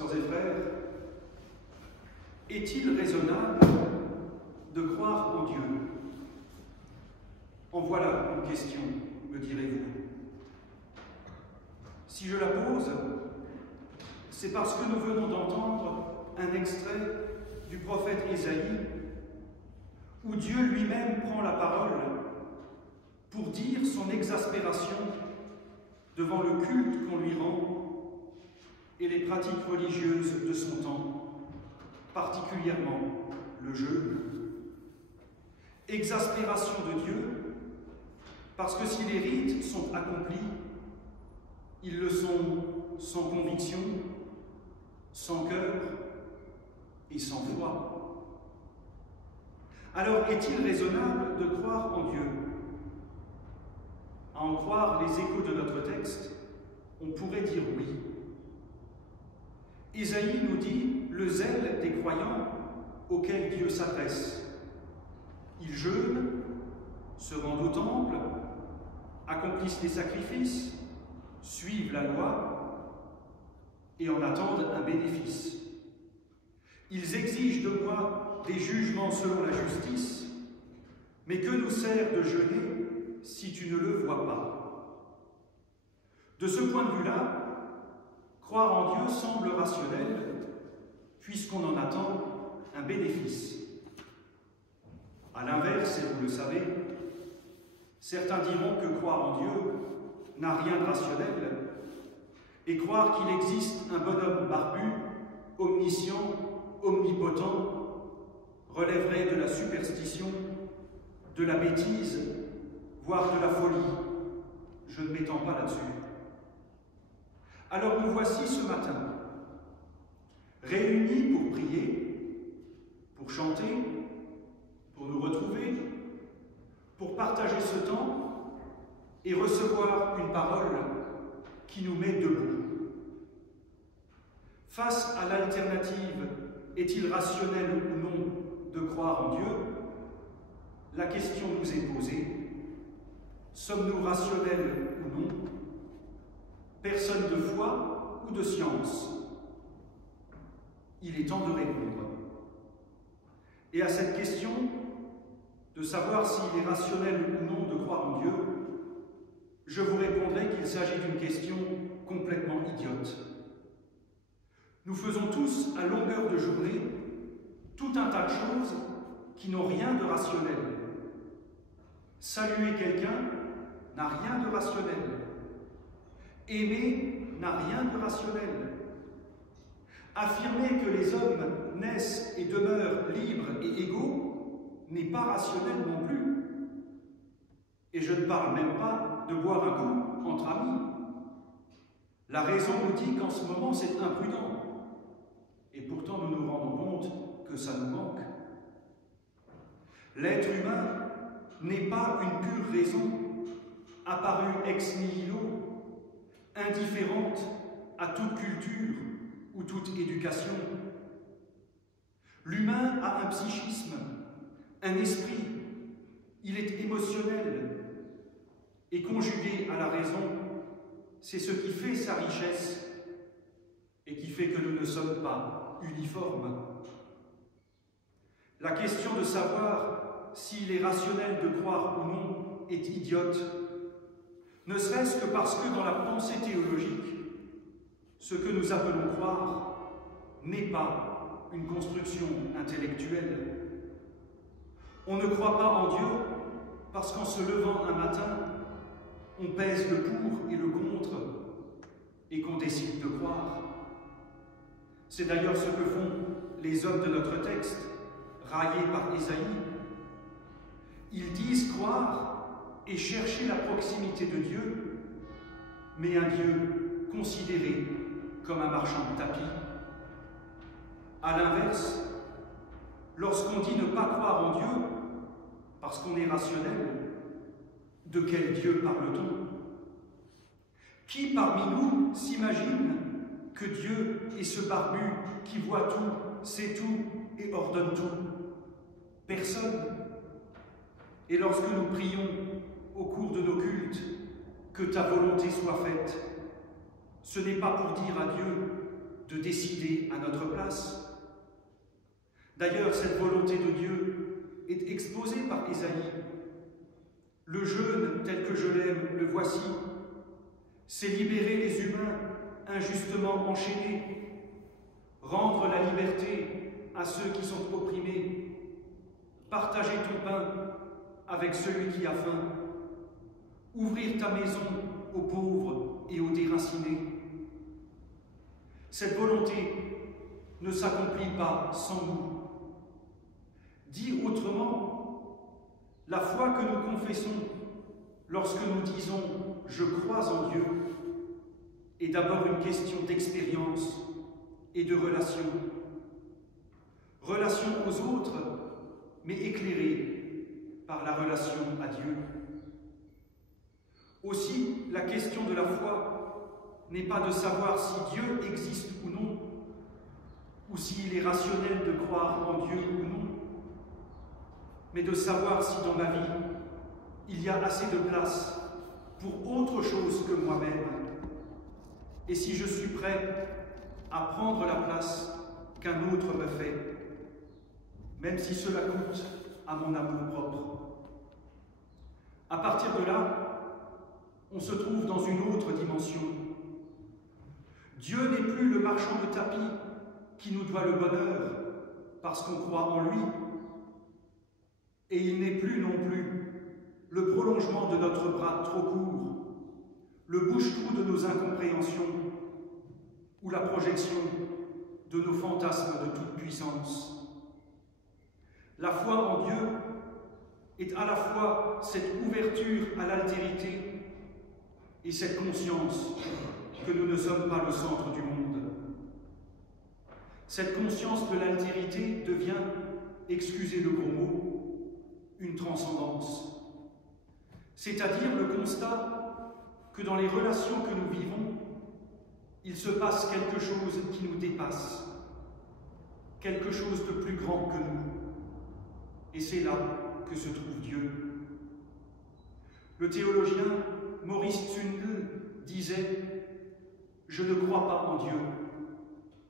Sœurs et frères, est-il raisonnable de croire en Dieu? En voilà une question, me direz-vous. Si je la pose, c'est parce que nous venons d'entendre un extrait du prophète Ésaïe, où Dieu lui-même prend la parole pour dire son exaspération devant le culte qu'on lui rend et les pratiques religieuses de son temps, particulièrement le jeûne. Exaspération de Dieu, parce que si les rites sont accomplis, ils le sont sans conviction, sans cœur et sans foi. Alors est-il raisonnable de croire en Dieu? À en croire les échos de notre texte, on pourrait dire oui. Ésaïe nous dit le zèle des croyants auxquels Dieu s'adresse. Ils jeûnent, se rendent au temple, accomplissent les sacrifices, suivent la loi et en attendent un bénéfice. Ils exigent de moi des jugements selon la justice, mais que nous sert de jeûner si tu ne le vois pas? De ce point de vue-là, croire en Dieu semble rationnel, puisqu'on en attend un bénéfice. À l'inverse, et vous le savez, certains diront que croire en Dieu n'a rien de rationnel, et croire qu'il existe un bonhomme barbu, omniscient, omnipotent, relèverait de la superstition, de la bêtise, voire de la folie. Je ne m'étends pas là-dessus. Alors nous voici ce matin, réunis pour prier, pour chanter, pour nous retrouver, pour partager ce temps et recevoir une parole qui nous met debout. Face à l'alternative, est-il rationnel ou non de croire en Dieu? La question nous est posée. Sommes-nous rationnels ou non? Personne de foi ou de science? Il est temps de répondre. Et à cette question, de savoir s'il est rationnel ou non de croire en Dieu, je vous répondrai qu'il s'agit d'une question complètement idiote. Nous faisons tous, à longueur de journée, tout un tas de choses qui n'ont rien de rationnel. Saluer quelqu'un n'a rien de rationnel. Aimer n'a rien de rationnel. Affirmer que les hommes naissent et demeurent libres et égaux n'est pas rationnel non plus. Et je ne parle même pas de boire un coup entre amis. La raison nous dit qu'en ce moment c'est imprudent. Et pourtant nous nous rendons compte que ça nous manque. L'être humain n'est pas une pure raison, apparue ex nihilo, indifférente à toute culture ou toute éducation. L'humain a un psychisme, un esprit, il est émotionnel, et conjugué à la raison, c'est ce qui fait sa richesse et qui fait que nous ne sommes pas uniformes. La question de savoir s'il est rationnel de croire ou non est idiote, ne serait-ce que parce que dans la pensée théologique, ce que nous appelons croire n'est pas une construction intellectuelle. On ne croit pas en Dieu parce qu'en se levant un matin, on pèse le pour et le contre et qu'on décide de croire. C'est d'ailleurs ce que font les hommes de notre texte, raillés par Ésaïe. Ils disent croire et chercher la proximité de Dieu, mais un Dieu considéré comme un marchand de tapis. À l'inverse, lorsqu'on dit ne pas croire en Dieu, parce qu'on est rationnel, de quel Dieu parle-t-on? Qui parmi nous s'imagine que Dieu est ce barbu qui voit tout, sait tout et ordonne tout? Personne. Et lorsque nous prions au cours de nos cultes, que ta volonté soit faite, ce n'est pas pour dire à Dieu de décider à notre place. D'ailleurs, cette volonté de Dieu est exposée par Ésaïe. Le jeûne tel que je l'aime, le voici. C'est libérer les humains injustement enchaînés, rendre la liberté à ceux qui sont opprimés, partager ton pain avec celui qui a faim, ouvrir ta maison aux pauvres et aux déracinés. Cette volonté ne s'accomplit pas sans nous. Dit autrement, la foi que nous confessons lorsque nous disons « je crois en Dieu » est d'abord une question d'expérience et de relation. Relation aux autres, mais éclairée par la relation à Dieu. Aussi, la question de la foi n'est pas de savoir si Dieu existe ou non, ou s'il est rationnel de croire en Dieu ou non, mais de savoir si dans ma vie, il y a assez de place pour autre chose que moi-même, et si je suis prêt à prendre la place qu'un autre me fait, même si cela coûte à mon amour-propre. À partir de là, on se trouve dans une autre dimension. Dieu n'est plus le marchand de tapis qui nous doit le bonheur parce qu'on croit en lui, et il n'est plus non plus le prolongement de notre bras trop court, le bouche-trou de nos incompréhensions ou la projection de nos fantasmes de toute puissance. La foi en Dieu est à la fois cette ouverture à l'altérité et cette conscience que nous ne sommes pas le centre du monde. Cette conscience de l'altérité devient, excusez le gros mot, une transcendance. C'est-à-dire le constat que dans les relations que nous vivons, il se passe quelque chose qui nous dépasse, quelque chose de plus grand que nous. Et c'est là que se trouve Dieu. Le théologien Maurice Zundel disait « Je ne crois pas en Dieu,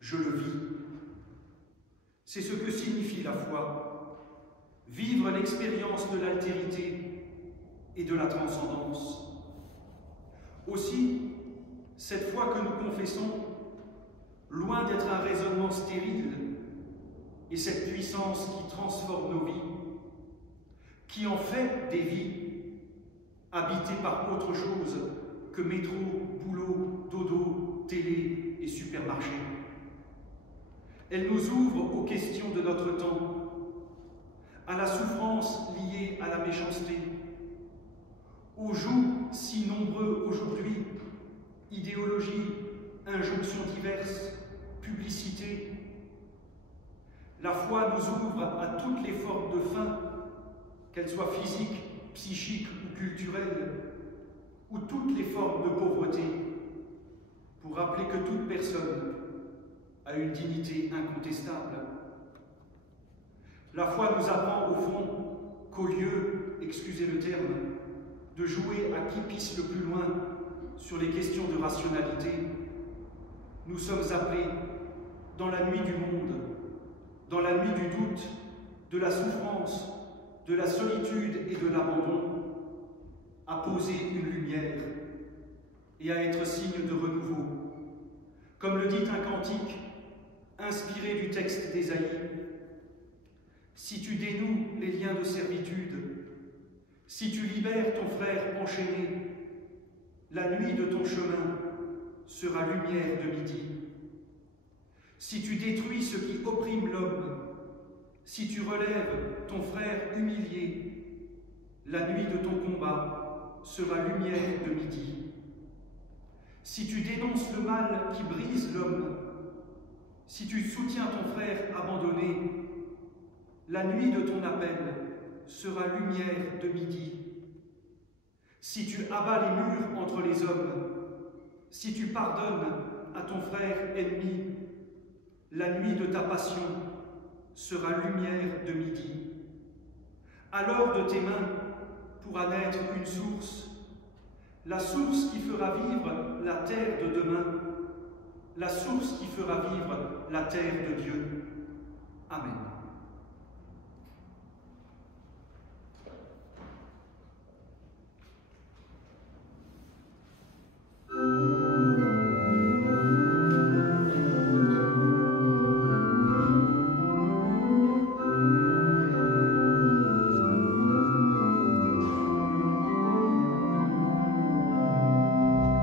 je le vis ». C'est ce que signifie la foi, vivre l'expérience de l'altérité et de la transcendance. Aussi, cette foi que nous confessons, loin d'être un raisonnement stérile, est cette puissance qui transforme nos vies, qui en fait des vies habitées par autre chose que métro, boulot, dodo, télé et supermarché. Elle nous ouvre aux questions de notre temps, à la souffrance liée à la méchanceté, aux jougs si nombreux aujourd'hui, idéologies, injonctions diverses, publicités. La foi nous ouvre à toutes les formes de faim, qu'elles soient physiques, psychiques ou culturelles, ou toutes les formes de pauvreté, pour rappeler que toute personne a une dignité incontestable. La foi nous apprend au fond qu'au lieu, excusez le terme, de jouer à qui pisse le plus loin sur les questions de rationalité, nous sommes appelés, dans la nuit du monde, dans la nuit du doute, de la souffrance, de la solitude et de l'abandon, à poser une lumière et à être signe de renouveau. Comme le dit un cantique, inspiré du texte d'Ésaïe, « Si tu dénoues les liens de servitude, si tu libères ton frère enchaîné, la nuit de ton chemin sera lumière de midi. Si tu détruis ce qui opprime l'homme, si tu relèves ton frère humilié, la nuit de ton combat sera lumière de midi. Si tu dénonces le mal qui brise l'homme, si tu soutiens ton frère abandonné, la nuit de ton appel sera lumière de midi. Si tu abats les murs entre les hommes, si tu pardonnes à ton frère ennemi, la nuit de ta passion sera lumière de midi. Alors de tes mains pourra naître une source, la source qui fera vivre la terre de demain, la source qui fera vivre la terre de Dieu. Amen.